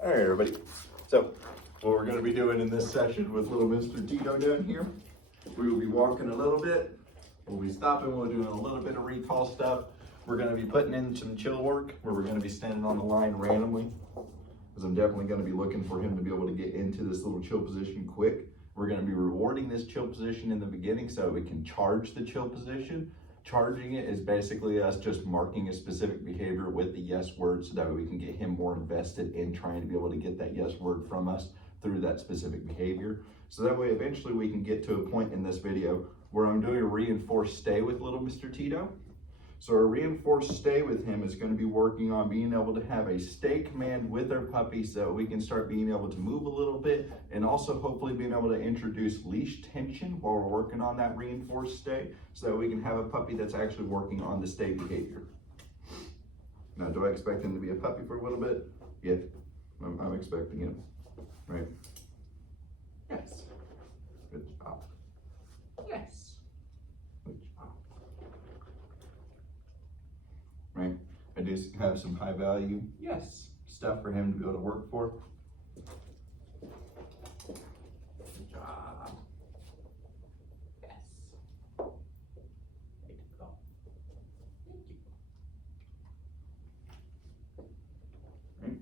All right, everybody. So what we're gonna be doing in this session with little Mr. Tito down here, we will be walking a little bit, we'll be stopping, we'll be doing a little bit of recall stuff. We're gonna be putting in some chill work where we're gonna be standing on the line randomly, because I'm definitely gonna be looking for him to be able to get into this little chill position quick. We're gonna be rewarding this chill position in the beginning so we can charge the chill position. Charging it is basically us just marking a specific behavior with the yes word so that way we can get him more invested in trying to be able to get that yes word from us through that specific behavior. So that way eventually we can get to a point in this video where I'm doing a reinforced stay with little Mr. Tito. So a reinforced stay with him is going to be working on being able to have a stay command with our puppy so we can start being able to move a little bit, and also hopefully being able to introduce leash tension while we're working on that reinforced stay so that we can have a puppy that's actually working on the stay behavior. Now, do I expect him to be a puppy for a little bit? Yeah, I'm expecting him, right? Yes. Good job. Yes. Good job. Right? I do have some high value, yes, stuff for him to be able to work for. Good job. Yes. Way to go. Thank you. Right?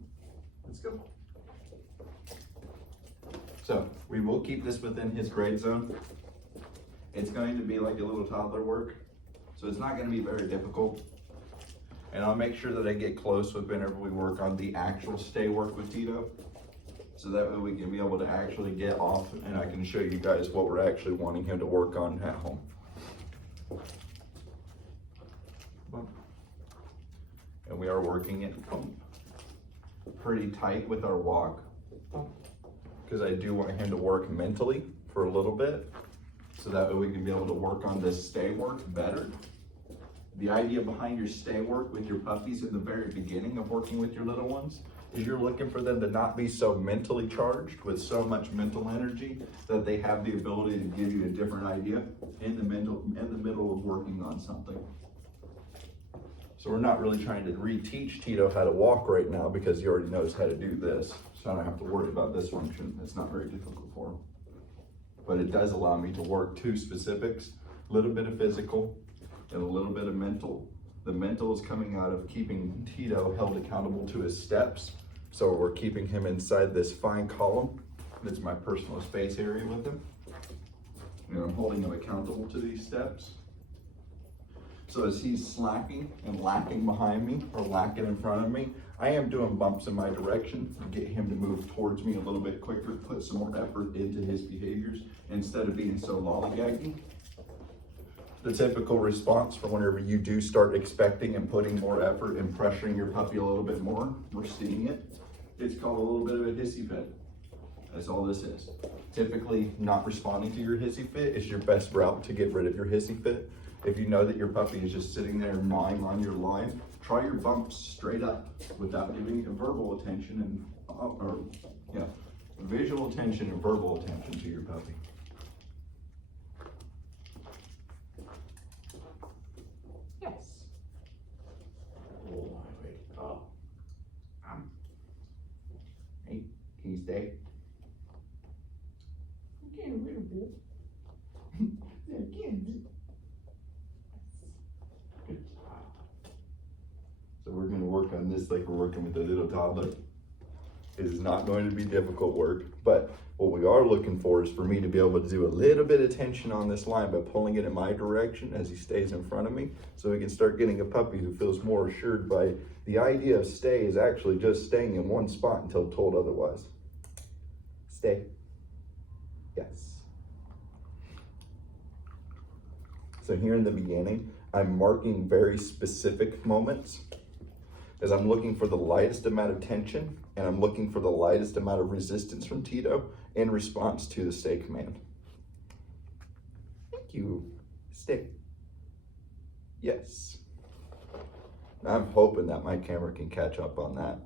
Let's go. So we will keep this within his grade zone. It's going to be like a little toddler work, so it's not going to be very difficult. And I'll make sure that I get close with whenever we work on the actual stay work with Tito. So that way we can be able to actually get off and I can show you guys what we're actually wanting him to work on at home. And we are working it pretty tight with our walk, because I do want him to work mentally for a little bit. So that way we can be able to work on this stay work better. The idea behind your stay work with your puppies in the very beginning of working with your little ones is you're looking for them to not be so mentally charged with so much mental energy that they have the ability to give you a different idea in the middle of working on something. So we're not really trying to reteach Tito how to walk right now because he already knows how to do this. So I don't have to worry about this function. It's not very difficult for him. But it does allow me to work two specifics, a little bit of physical and a little bit of mental. The mental is coming out of keeping Tito held accountable to his steps. So we're keeping him inside this fine column. That's my personal space area with him. And I'm holding him accountable to these steps. So as he's slacking and lacking behind me or lacking in front of me, I am doing bumps in my direction to get him to move towards me a little bit quicker, put some more effort into his behaviors instead of being so lollygaggy. The typical response for whenever you do start expecting and putting more effort and pressuring your puppy a little bit more, we're seeing it. It's called a little bit of a hissy fit. That's all this is. Typically, not responding to your hissy fit is your best route to get rid of your hissy fit. If you know that your puppy is just sitting there gnawing on your line, try your bumps straight up without giving verbal attention and visual attention and verbal attention to your puppy. Yes. Oh, way to go. Hey, can you stay? Again, a little bit. Again. Good job. So we're going to work on this like we're working with a little toddler. It is not going to be difficult work, but what we are looking for is for me to be able to do a little bit of tension on this line by pulling it in my direction as he stays in front of me, so we can start getting a puppy who feels more assured by the idea of stay is actually just staying in one spot until told otherwise. Stay. Yes. So here in the beginning, I'm marking very specific moments as I'm looking for the lightest amount of tension and I'm looking for the lightest amount of resistance from Tito in response to the stay command. Thank you. Stay. Yes. I'm hoping that my camera can catch up on that.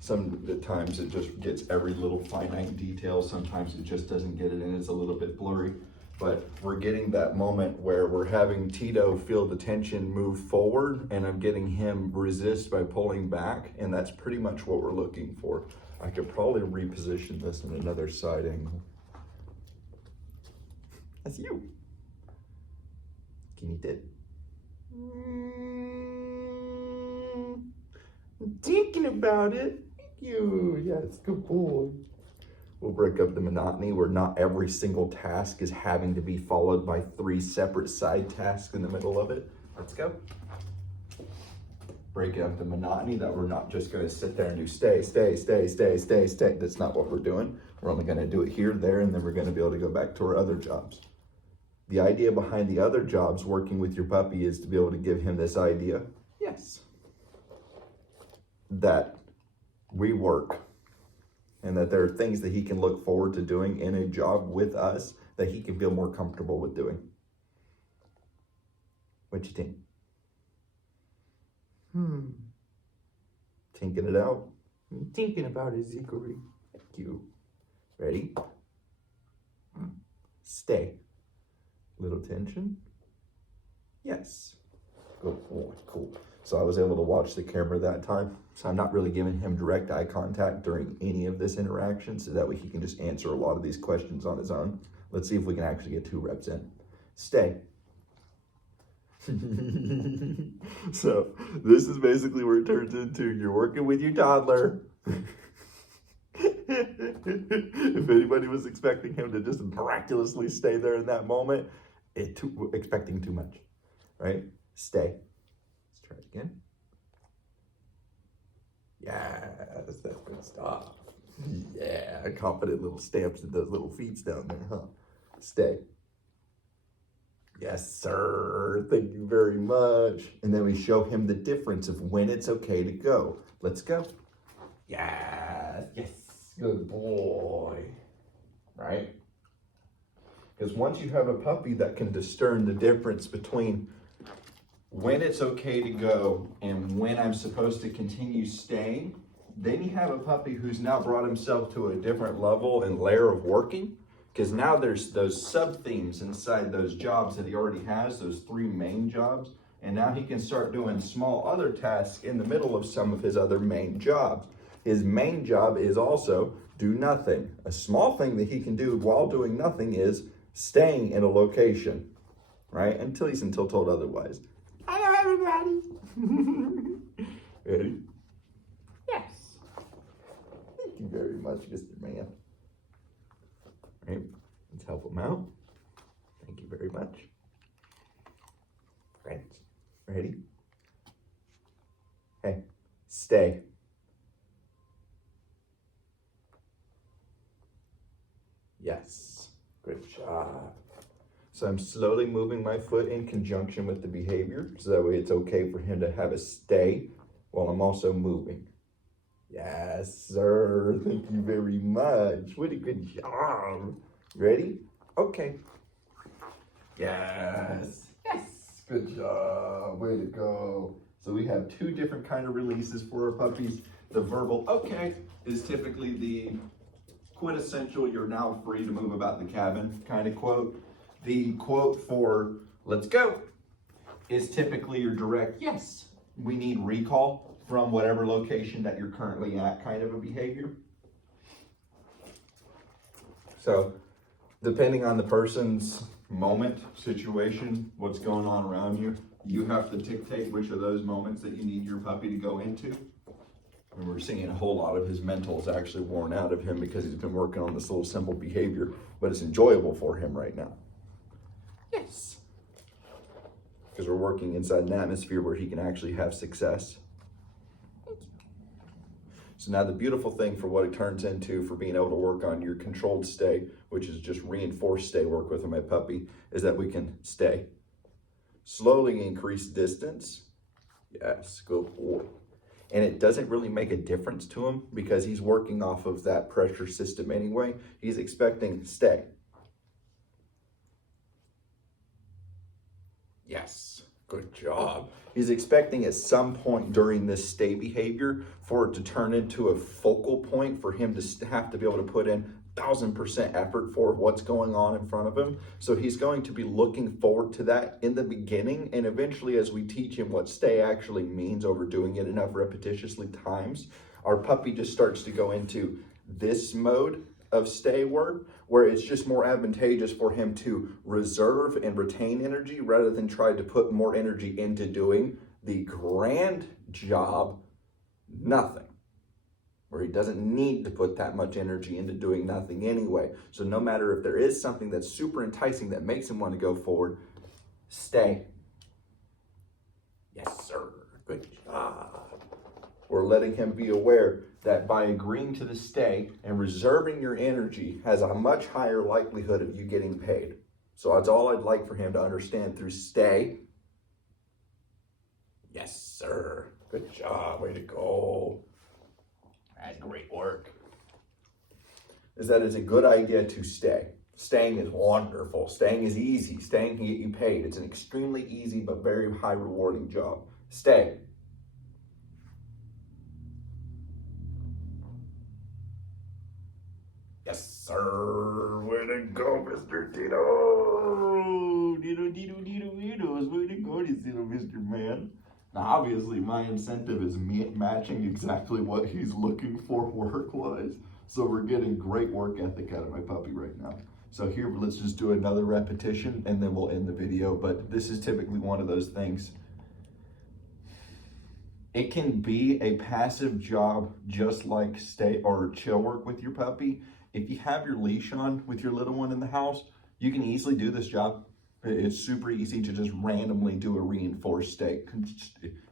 Some of the times it just gets every little finite detail. Sometimes it just doesn't get it and it's a little bit blurry. but we're getting that moment where we're having Tito feel the tension move forward, and I'm getting him resist by pulling back, and that's pretty much what we're looking for. I could probably reposition this in another side angle. That's you. Can you eat it? I'm thinking about it. Thank you. Yes, good boy. We'll break up the monotony where not every single task is having to be followed by 3 separate side tasks in the middle of it. Let's go. Break up the monotony that we're not just going to sit there and do stay. That's not what we're doing. We're only going to do it here, there, and then we're going to be able to go back to our other jobs. The idea behind the other jobs working with your puppy is to be able to give him this idea, yes, that we work and that there are things that he can look forward to doing in a job with us that he can feel more comfortable with doing. What you think? Thinking it out? I'm thinking about it, Zachary. Thank you. Ready? Stay. Little tension. Yes. Good boy. Cool. So I was able to watch the camera that time. So I'm not really giving him direct eye contact during any of this interaction, so that way he can just answer a lot of these questions on his own. Let's see if we can actually get 2 reps in. Stay. So this is basically where it turns into you're working with your toddler. If anybody was expecting him to just miraculously stay there in that moment, expecting too much, right? Stay. Let's try it again. Yes, that's good stuff. Yeah, confident little stamps and those little feet down there, huh? Stay. Yes, sir. Thank you very much. And then we show him the difference of when it's okay to go. Let's go. Yes, yes, good boy. Right? Because once you have a puppy that can discern the difference between when it's okay to go and when I'm supposed to continue staying, then you have a puppy who's now brought himself to a different level and layer of working. Because now there's those sub-themes inside those jobs that he already has, those 3 main jobs. And now he can start doing small other tasks in the middle of some of his other main jobs. His main job is also do nothing. A small thing that he can do while doing nothing is staying in a location, right? Until told otherwise. Hello, everybody. Ready? Yes. Thank you very much, Mr. Man. Right, let's help him out. Thank you very much. Right, ready? Hey, stay. Yes, good job. So I'm slowly moving my foot in conjunction with the behavior, so that way it's okay for him to have a stay while I'm also moving. Yes, sir. Thank you very much. What a good job. Ready? Okay. Yes. Yes. Good job. Way to go. So we have 2 different kind of releases for our puppies. The verbal okay is typically the quintessential you're now free to move about the cabin kind of quote. The quote for let's go is typically your direct yes. We need recall from whatever location that you're currently at kind of a behavior. So depending on the person's moment, situation, what's going on around you, you have to dictate which of those moments that you need your puppy to go into. And we're seeing a whole lot of his mental is actually worn out of him because he's been working on this little simple behavior, but it's enjoyable for him right now. Yes. Because we're working inside an atmosphere where he can actually have success. So now the beautiful thing for what it turns into for being able to work on your controlled stay, which is just reinforced stay work with my puppy, is that we can stay. Slowly increase distance. Yes, good boy. And it doesn't really make a difference to him because he's working off of that pressure system anyway. He's expecting stay. Yes, good job. He's expecting at some point during this stay behavior for it to turn into a focal point for him to have to be able to put in 1000% effort for what's going on in front of him. So he's going to be looking forward to that in the beginning, and eventually as we teach him what stay actually means over doing it enough repetitiously times, our puppy just starts to go into this mode of stay work, where it's just more advantageous for him to reserve and retain energy rather than try to put more energy into doing the grand job, nothing, where he doesn't need to put that much energy into doing nothing anyway. So no matter if there is something that's super enticing that makes him want to go forward, stay. Yes, sir. Good job. We're letting him be aware that by agreeing to the stay and reserving your energy has a much higher likelihood of you getting paid. So that's all I'd like for him to understand through stay. Yes, sir. Good job. Way to go. That's great work. Is that it's a good idea to stay. Staying is wonderful. Staying is easy. Staying can get you paid. It's an extremely easy but very high rewarding job. Stay. Yes, sir. Way to go, Mr. Tito. Tito's way to go, Mr. Man. Now, obviously, my incentive is matching exactly what he's looking for work-wise. So we're getting great work ethic out of my puppy right now. So here, let's just do another repetition and then we'll end the video. But this is typically one of those things. It can be a passive job just like stay or chill work with your puppy. If you have your leash on with your little one in the house, you can easily do this job. It's super easy to just randomly do a reinforced stay.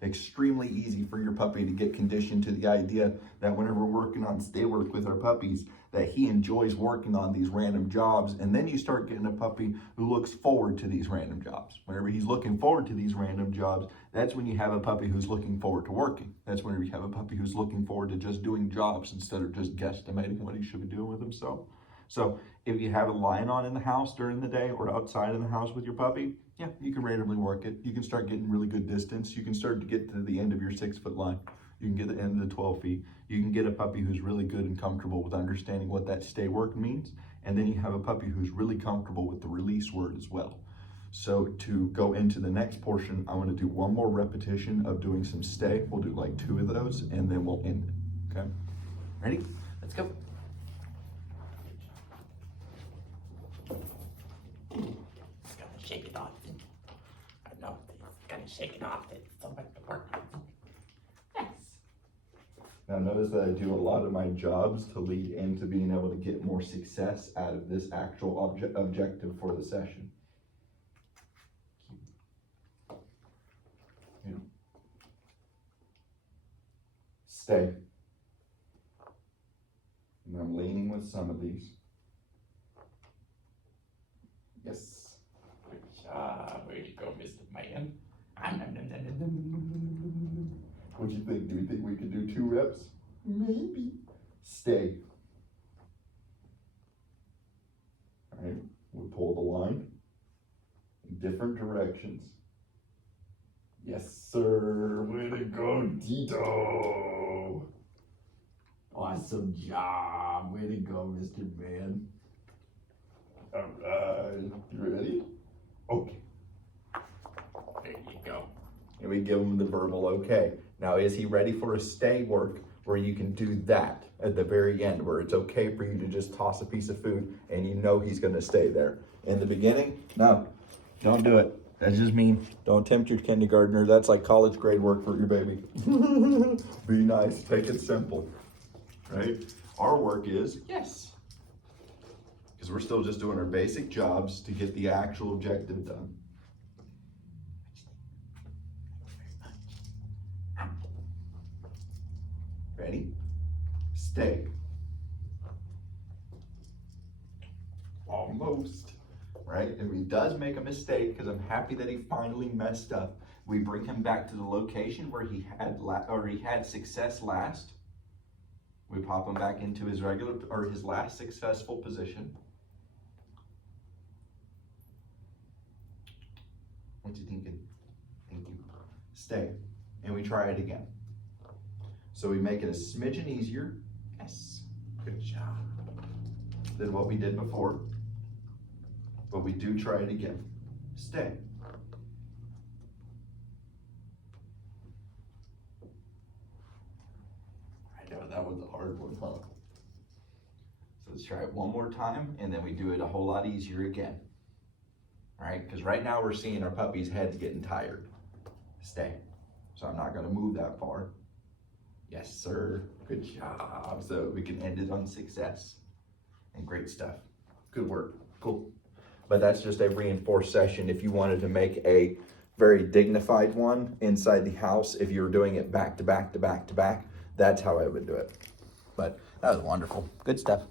Extremely easy for your puppy to get conditioned to the idea that whenever we're working on stay work with our puppies, that he enjoys working on these random jobs. And then you start getting a puppy who looks forward to these random jobs. Whenever he's looking forward to these random jobs, that's when you have a puppy who's looking forward to working. That's whenever you have a puppy who's looking forward to just doing jobs instead of just guesstimating what he should be doing with himself. So if you have a lion on in the house during the day or outside in the house with your puppy, yeah, you can randomly work it. You can start getting really good distance. You can start to get to the end of your 6-foot line. You can get to the end of the 12 feet. You can get a puppy who's really good and comfortable with understanding what that stay work means. And then you have a puppy who's really comfortable with the release word as well. So to go into the next portion, I want to do one more repetition of doing some stay. We'll do like 2 of those and then we'll end it. Okay? Ready? Let's go. Shake it off. I know, gotta shake it off. It's so much work. Yes. Now notice that I do a lot of my jobs to lead into being able to get more success out of this actual objective for the session. Stay. And I'm leaning with some of these. Yes. Way to go, Mr. Man. What do you think? Do we think we could do 2 reps? Maybe. Stay. All right, we pull the line in different directions. Yes, sir. Way to go, Tito. Awesome job. Way to go, Mr. Man. All right, you ready? Okay. There you go. And we give him the verbal okay. Now, is he ready for a stay work where you can do that at the very end, where it's okay for you to just toss a piece of food and you know he's going to stay there? In the beginning, no, don't do it. That's just mean. Don't tempt your kindergartner. That's like college grade work for your baby. Be nice. Take it simple. Right? Our work is yes. Because we're still just doing our basic jobs to get the actual objective done. Ready? Stay. Almost. Right? If he does make a mistake, because I'm happy that he finally messed up, we bring him back to the location where he had success last. We pop him back into his his last successful position. What you thinking? Thank you. Stay. And we try it again. So we make it a smidgen easier. Yes. Good job. than what we did before. But we do try it again. Stay. I know that was a hard one, huh? So let's try it one more time, and then we do it a whole lot easier again. All right, because right now we're seeing our puppy's head's getting tired. Stay. So I'm not gonna move that far. Yes, sir. Good job. So we can end it on success. And great stuff. Good work. Cool. But that's just a reinforced session. If you wanted to make a very dignified one inside the house, if you were doing it back to back to back to back, that's how I would do it. But that was wonderful. Good stuff.